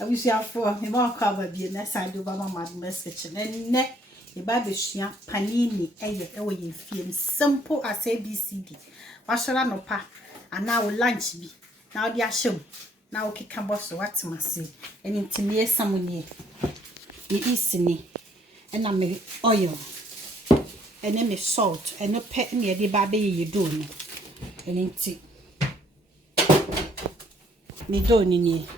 Abusuafo me ma kwa ba bi na side over mama message ne e ba be sua panini ewo ye fie simple as abcd washara no pa ana wo lunch bi na wo di ahyem na wo keka boss watmase eni ntime samuni e isini ena me oil ene me salt ene pe ne de ba be ye do no eni nti me do ni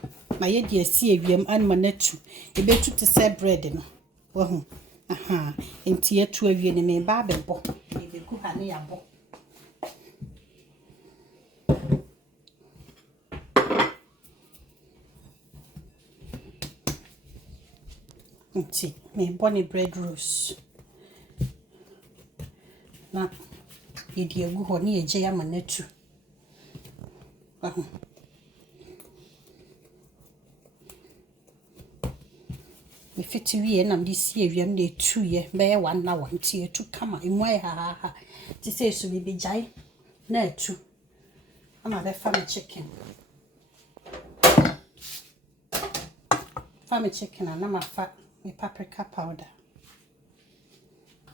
ma ye di asi ewiem anma natu e betu te say bread no wo hu enti etu awie ni me ba bebo me be ku ha ne yabo enti me boni bread rolls na ye di egu ho ne ye je ya ma natu wo hu me fiti wie na me si ewiem de tu ye be 1 hour nti etu kama emu ha ti say so be jai na etu ama be fa me chicken na ma fa me paprika powder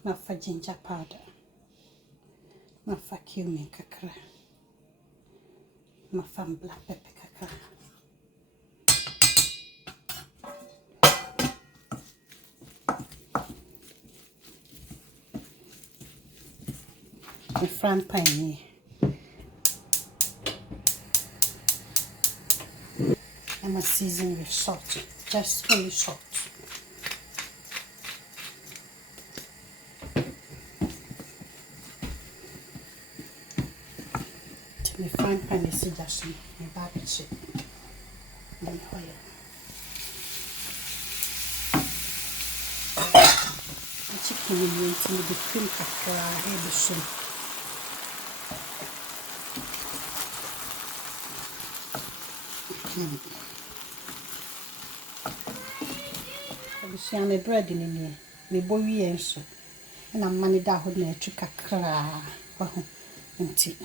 ma fa ginger powder ma fa cumin kakra ma fa black pepper kakra the front pan ni I'm season with salt, just only salt. To me frying pan is just my barbecue. Then oil. The chicken will be into the cream kakra heavy soon. I am a bread in me. Me boy and so. And I'm money that would not to kakra. And tea.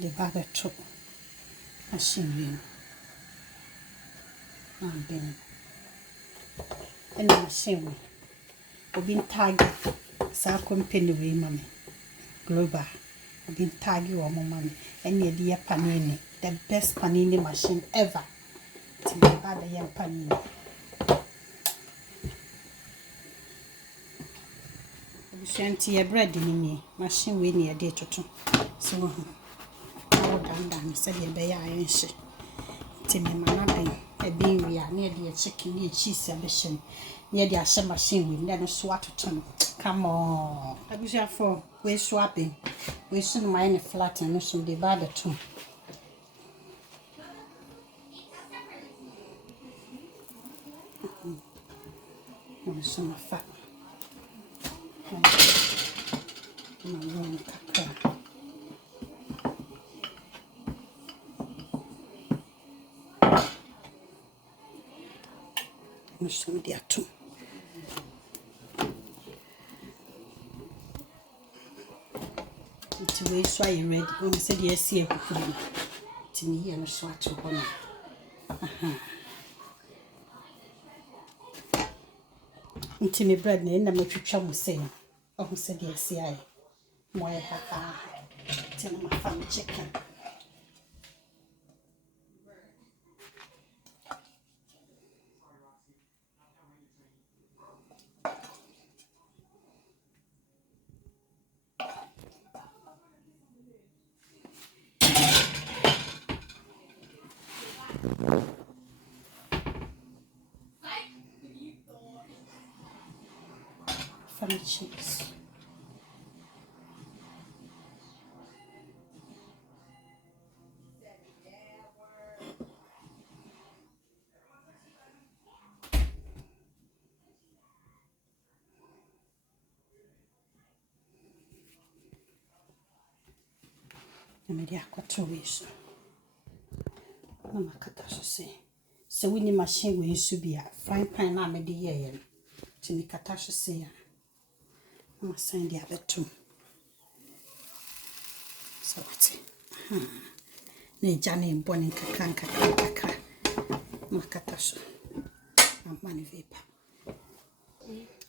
The bag chop. A shilling. And then. And I'm saying, I've been tagged. Sa company we mommy. Global. I've been tagging your mommy. And your dear Panini. The best Panini machine ever. To be bad a young Panini. Shanty a bread in me. Machine we near day to two. So, down, said you bay iron shit. Timmy, my nothing. A being we are near the chicken, near cheese ambition. Near the ashen machine with never swat to turn. Come on. I wish you for we're swapping. We soon mind a flat and no soon divide the two. No soon a fat. No soon there too. To wait so you ready. When I said yes, see a cookie. To me, and a swat to honor. Into me bread, and I'm not trouble saying. Oh, said yes, see I. Why, tell my family chicken. Family cheese. I'm a dear 4 weeks. Mama Catasso say. So we need machine when you be a frying pan. I'm a dear. To me, Catasso say, I must send the other two. So what? Ne jane mboni kakra. Makata so. Amani vapor.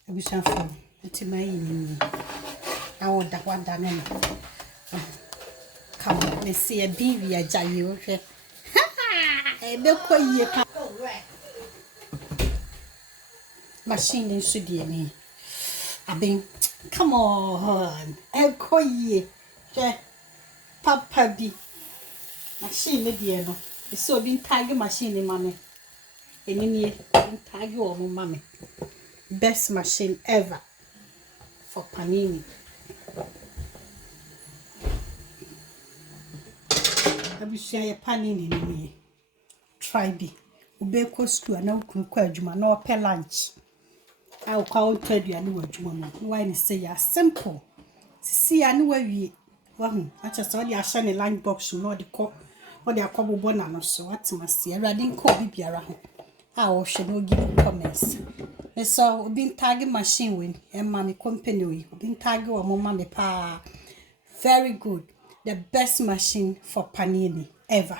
Abushan for ntimai ni. Awo da wada no. Come on, let's see a baby a jayo. Ebe ko yie pa. Machine nso die ni. Abin, come on. Eko yie. Papa bi. Machine die no. So bin tag machine mame. Enini tag o mo mame. Best machine ever for Panini. Abusua ye Panini ni. Try bi. Ube ko school na ukuru adwuma na ope lunch. I will call aduane wa adwuma no. Why ni say ya simple. Sisi ya ni wa wie. Wahu, acha so dey ahye ne lunch box no dey ko. O dey akobobo na no so atimase. Awurade nko bibiara ho. A wo hwe no give comments. So obi tag machine win and mommy company we. Obi tag wo mo mama pa. Very good. The best machine for Panini ever.